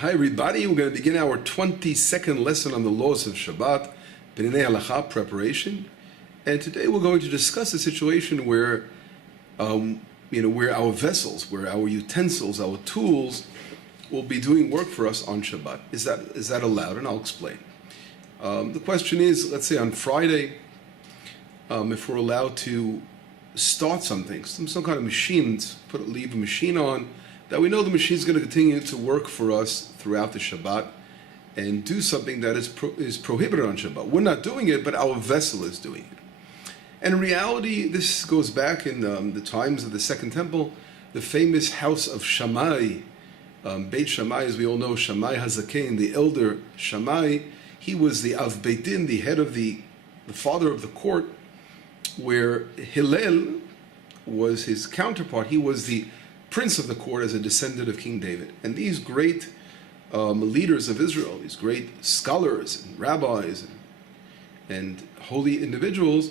Hi everybody, we're going to begin our 22nd lesson on the laws of Shabbat, B'nei Halacha preparation. And today we're going to discuss a situation where, where our vessels, where our utensils, our tools will be doing work for us on Shabbat. Is that allowed? And I'll explain. The question is, let's say on Friday, if we're allowed to start something, some kind of machine, leave a machine on, that we know the machine is going to continue to work for us throughout the Shabbat and do something that is prohibited on Shabbat. We're not doing it, but our vessel is doing it. And in reality, this goes back in the times of the Second Temple, the famous house of Shammai, Beit Shammai, as we all know, Shammai Hazaken, the elder Shammai. He was the Av Beit Din, the head of the father of the court, where Hillel was his counterpart. He was the prince of the court as a descendant of King David. And these great leaders of Israel, these great scholars and rabbis and holy individuals,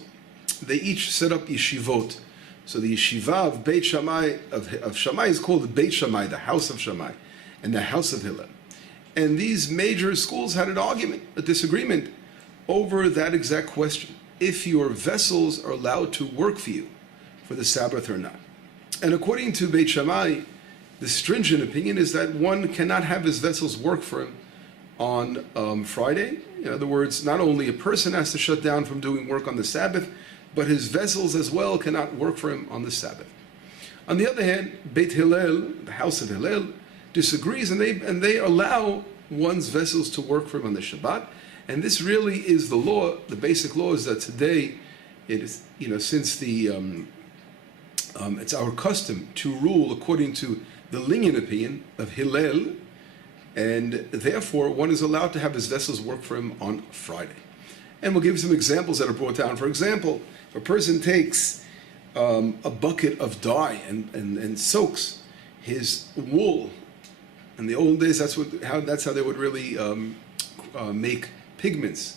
they each set up yeshivot. So the yeshiva of Beit Shammai, of Shammai, is called the Beit Shammai, the house of Shammai, and the house of Hillel. And these major schools had an argument, a disagreement over that exact question: if your vessels are allowed to work for you for the Sabbath or not. And according to Beit Shammai, the stringent opinion is that one cannot have his vessels work for him on Friday. In other words, not only a person has to shut down from doing work on the Sabbath, but his vessels as well cannot work for him on the Sabbath. On the other hand, Beit Hillel, the house of Hillel, disagrees, and they allow one's vessels to work for him on the Shabbat. And this really is the law. The basic law is that today, it is, since it's our custom to rule according to the lenient opinion of Hillel, and therefore one is allowed to have his vessels work for him on Friday. And we'll give you some examples that are brought down. For example, if a person takes a bucket of dye and soaks his wool. In the old days, that's how they would really make pigments,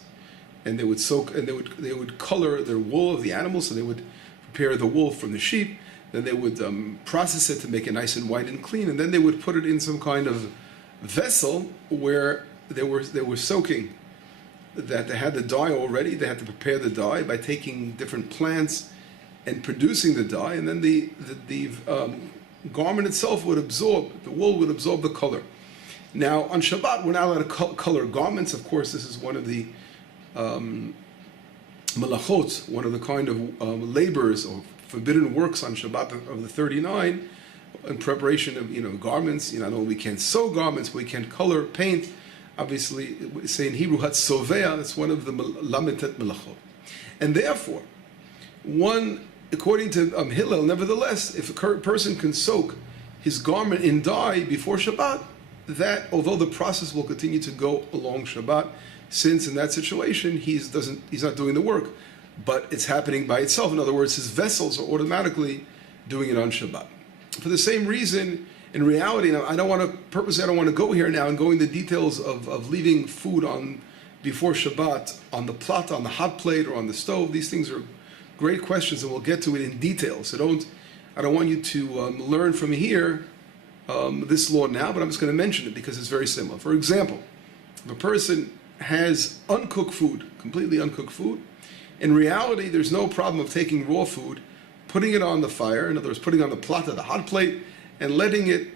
and they would soak and they would color their wool of the animals. So they would prepare the wool from the sheep. Then they would process it to make it nice and white and clean, and then they would put it in some kind of vessel where they were soaking. That they had the dye already. They had to prepare the dye by taking different plants and producing the dye, and then the garment itself would absorb, the wool would absorb the color. Now on Shabbat, we're not allowed to color garments. Of course, this is one of the malachot, one of the kind of labors or forbidden works on Shabbat of the 39, in preparation of garments. Not only we can't sew garments, but we can color, paint. Obviously, we say in Hebrew, hatzovea, that's one of the lametet melachot. And therefore, according to Hillel, nevertheless, if a person can soak his garment in dye before Shabbat, that although the process will continue to go along Shabbat, since in that situation he's not doing the work, but it's happening by itself. In other words, his vessels are automatically doing it on Shabbat. For the same reason, in reality, now I don't want to go here now and go into details of leaving food on before Shabbat on the plata, on the hot plate, or on the stove. These things are great questions, and we'll get to it in detail. So I don't want you to learn from here this law now, but I'm just going to mention it because it's very similar. For example, if a person has uncooked food, completely uncooked food, in reality, there's no problem of taking raw food, putting it on the fire, in other words, putting on the plata, the hot plate, and letting it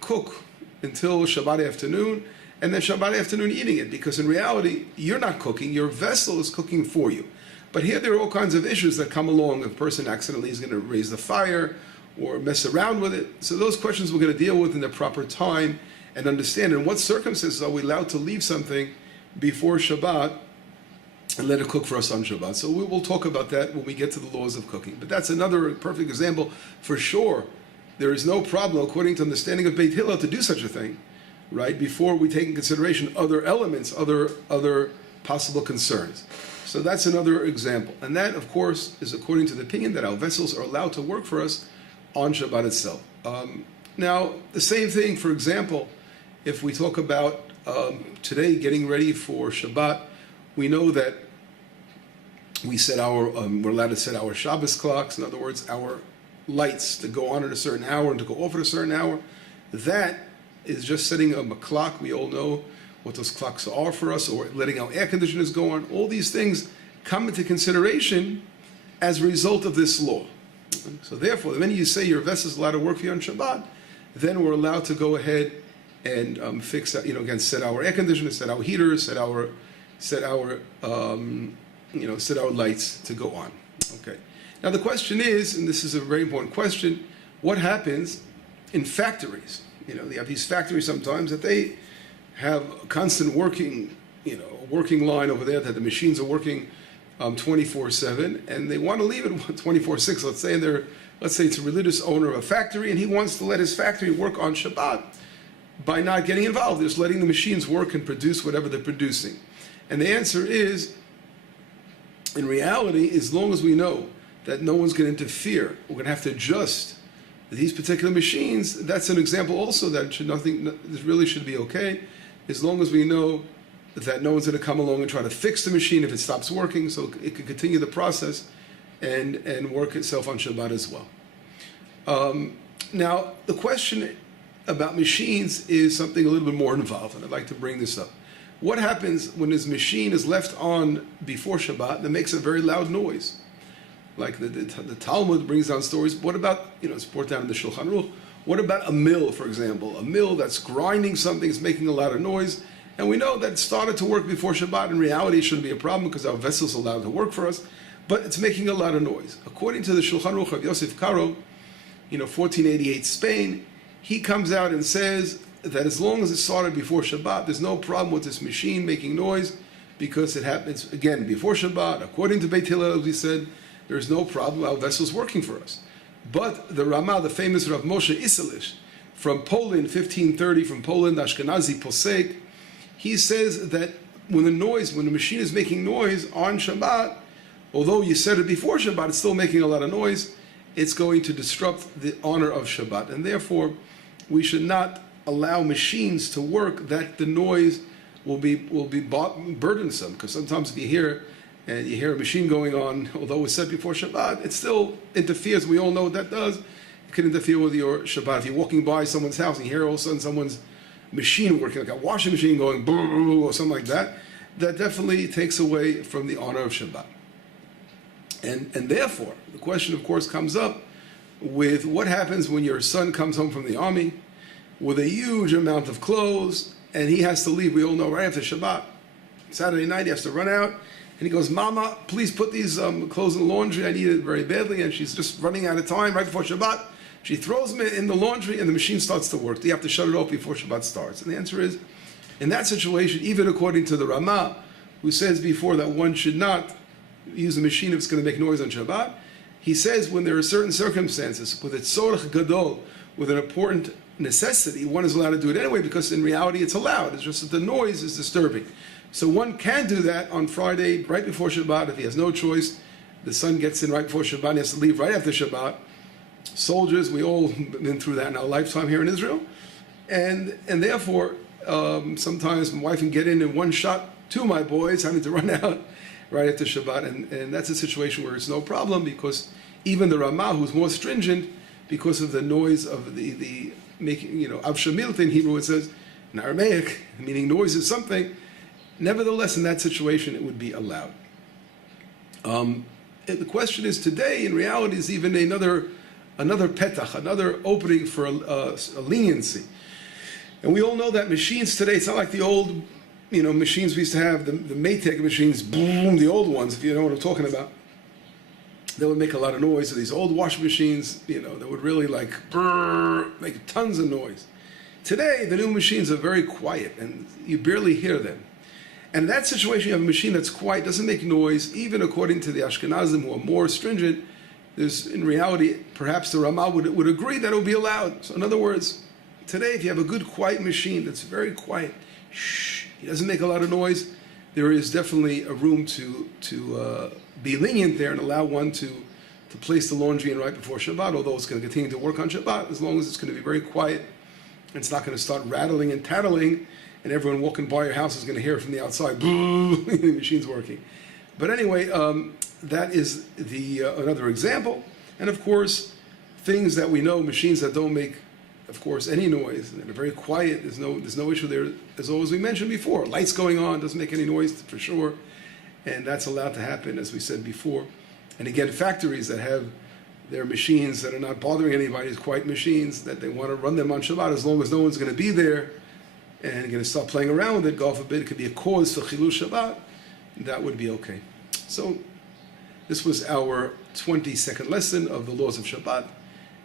cook until Shabbat afternoon, and then Shabbat afternoon eating it, because in reality, you're not cooking, your vessel is cooking for you. But here there are all kinds of issues that come along if a person accidentally is going to raise the fire or mess around with it. So those questions we're going to deal with in the proper time and understand. In what circumstances are we allowed to leave something before Shabbat and let it cook for us on Shabbat? So we will talk about that when we get to the laws of cooking. But that's another perfect example. For sure, there is no problem, according to understanding of Beit Hillel, to do such a thing, right, before we take in consideration other elements, other possible concerns. So that's another example. And that, of course, is according to the opinion that our vessels are allowed to work for us on Shabbat itself. Now, the same thing, for example, if we talk about today getting ready for Shabbat, we know that we're allowed to set our Shabbos clocks, in other words, our lights to go on at a certain hour and to go off at a certain hour. That is just setting a clock. We all know what those clocks are for us, or letting our air conditioners go on. All these things come into consideration as a result of this law. So therefore, the minute you say your vessel is allowed to work for you on Shabbat, then we're allowed to go ahead and fix that. Again, set our air conditioners, set our heaters, set our lights to go on. Okay. Now the question is, and this is a very important question, what happens in factories? They have these factories sometimes that they have a constant working line over there, that the machines are working 24/7, and they want to leave it 24/6. Let's say it's a religious owner of a factory, and he wants to let his factory work on Shabbat by not getting involved, just letting the machines work and produce whatever they're producing. And the answer is, in reality, as long as we know that no one's going to interfere, we're going to have to adjust these particular machines. That's an example also that this really should be okay, as long as we know that no one's going to come along and try to fix the machine if it stops working, so it can continue the process and work itself on Shabbat as well. Now, the question about machines is something a little bit more involved, and I'd like to bring this up. What happens when this machine is left on before Shabbat that makes a very loud noise? Like the Talmud brings down stories. What about, it's brought down in the Shulchan Aruch, what about a mill, for example? A mill that's grinding something, is making a lot of noise, and we know that it started to work before Shabbat. In reality, it shouldn't be a problem because our vessel's allowed to work for us, but it's making a lot of noise. According to the Shulchan Aruch of Yosef Karo, 1488 Spain, he comes out and says that as long as it started before Shabbat, there's no problem with this machine making noise because it happens, again, before Shabbat. According to Beit Hillel, as we said, there's no problem, our vessel's working for us. But the Ramah, the famous Rav Moshe Isserles, from Poland, 1530, from Poland, Ashkenazi Posek, he says that when the machine is making noise on Shabbat, although you said it before Shabbat, it's still making a lot of noise, it's going to disrupt the honor of Shabbat. And therefore, we should not allow machines to work that the noise will be burdensome. Because sometimes if you hear a machine going on, although it's said before Shabbat, it still interferes. We all know what that does. It can interfere with your Shabbat. If you're walking by someone's house and you hear all of a sudden someone's machine working, like a washing machine going boom or something like that, that definitely takes away from the honor of Shabbat. And therefore, the question, of course, comes up with what happens when your son comes home from the army with a huge amount of clothes, and he has to leave, we all know, right after Shabbat. Saturday night, he has to run out, and he goes, Mama, please put these clothes in the laundry, I need it very badly, and she's just running out of time right before Shabbat. She throws them in the laundry, and the machine starts to work. Do you have to shut it off before Shabbat starts? And the answer is, in that situation, even according to the Ramah, who says before that one should not use a machine if it's going to make noise on Shabbat, he says when there are certain circumstances, with a tzorech gadol, with an important necessity, one is allowed to do it anyway, because in reality it's allowed. It's just that the noise is disturbing. So one can do that on Friday, right before Shabbat, if he has no choice. The sun gets in right before Shabbat, he has to leave right after Shabbat. Soldiers, we all been through that in our lifetime here in Israel. And therefore, sometimes my wife can get in one shot, two of my boys having to run out right after Shabbat. And that's a situation where it's no problem, because even the Ramah, who's more stringent, because of the noise of the making, Av Shamilt in Hebrew, it says, in Aramaic, meaning noise is something. Nevertheless, in that situation, it would be allowed. The question is today, in reality, is even another petach, another opening for a leniency. And we all know that machines today, it's not like the old, machines we used to have, the Maytag machines, boom, the old ones, if you know what I'm talking about. They would make a lot of noise. So these old washing machines, they would really like make tons of noise. Today, the new machines are very quiet, and you barely hear them. And in that situation, you have a machine that's quiet, doesn't make noise, even according to the Ashkenazim, who are more stringent. There's, in reality, perhaps the Ramah would agree that it would be allowed. So in other words, today, if you have a good quiet machine that's very quiet, he doesn't make a lot of noise, there is definitely a room to be lenient there and allow one to place the laundry in right before Shabbat, although it's going to continue to work on Shabbat, as long as it's going to be very quiet. And it's not going to start rattling and tattling, and everyone walking by your house is going to hear it from the outside, boo, the machine's working. But anyway, that is another example. And of course, things that we know, machines that don't make of course, any noise, and very quiet, there's no issue there. As always we mentioned before, lights going on, doesn't make any noise for sure, and that's allowed to happen, as we said before. And again, factories that have their machines that are not bothering anybody's quiet machines, that they want to run them on Shabbat as long as no one's going to be there and going to start playing around with it, God forbid, it could be a cause for Chilul Shabbat, that would be okay. So this was our 22nd lesson of the laws of Shabbat.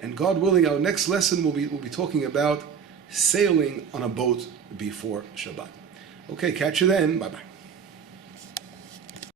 And God willing, our next lesson we'll be talking about sailing on a boat before Shabbat. Okay, catch you then. Bye-bye.